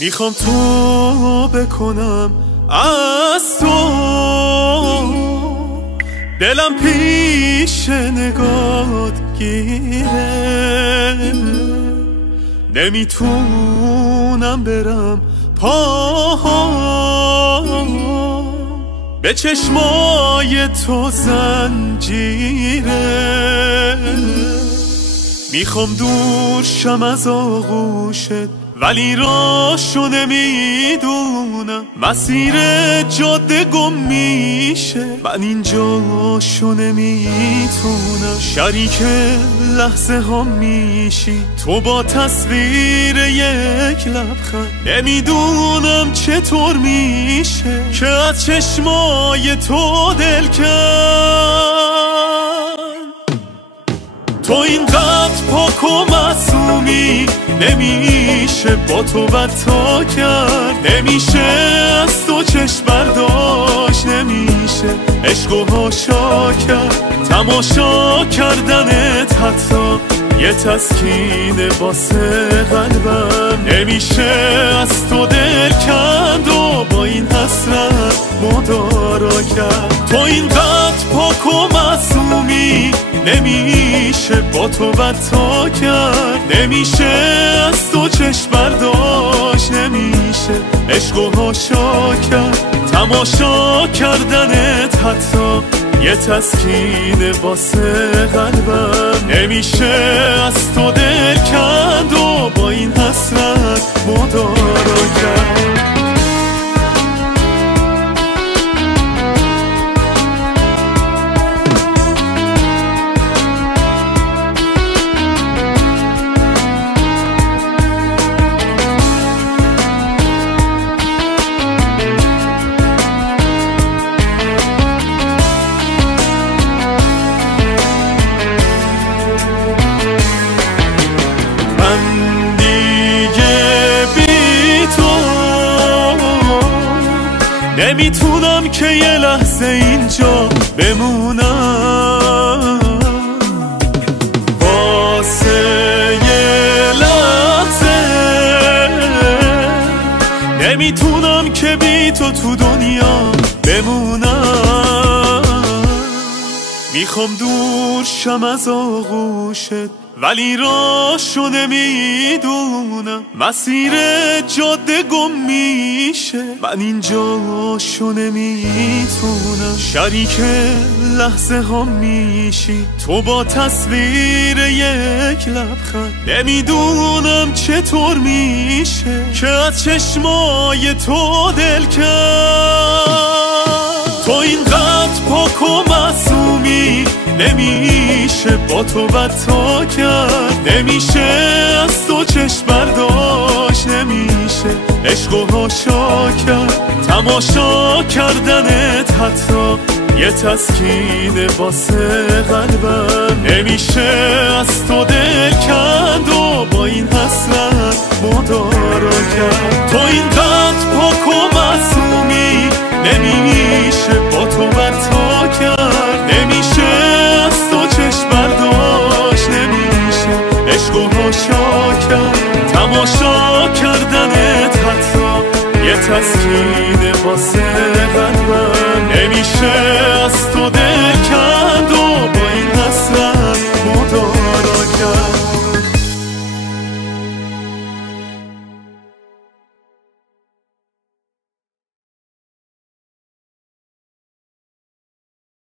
میخوام تو بکنم از تو، دلم پیش نگات گیره، نمیتونم برم پاها به چشمای تو زنجیره. میخوام دور شم از آغوشت ولی راشو نمیدونم، مسیر جاده گم میشه، من اینجاشو نمیتونم. شریک لحظه ها میشی تو با تصویر یک لبخند، نمیدونم چطور میشه که از چشمای تو دل کن. تو اینقدر پاک و معصومی، نمیشه با تو بدتا کرد، نمیشه از تو چشم برداشت، نمیشه عشق و هاشا کرد. تماشا کردنت حتی یه تسکین واسه قلبم، نمیشه از تو دل کند و با این حسرت مدارا کرد. تو اینقدر پاک و معصومی، نمیشه با تو بدتا کرد، نمیشه از تو چشم برداشت، نمیشه عشق و هاشا کرد. تماشا کردنت حتی یه تسکین واسه قلبم، نمیشه از تو دل کند و با این حسرت مدارا کرد. نمیتونم که یه لحظه اینجا بمونم، واسه یه لحظه نمیتونم که بی تو دنیا بمونم. میخوام دور شم از آغوشت ولی راشو نمیدونم، مسیر جاده گم میشه، من اینجاشو نمیتونم. شریک لحظه ها میشی تو با تصویر یک لبخند، نمیدونم چطور میشه که از چشمای تو دل کند. تو اینقدر پاک و معصومی، نمیشه با تو بدتا کرد، نمیشه از تو چشم برداشت، نمیشه عشق و هاشا کرد. تماشا کردنت حتی یه تسکین واسه قلبم، نمیشه از تو دل کند و با این حسرت مدارا کرد. تو اینقدر پاک و معصومی، نمیشه با تو بدتا کرد، نمیشه از تو چشم برداشت، نمیشه عشق و هاشا کرد. تماشا کردنت حتی یه تسکین واسه قلبم،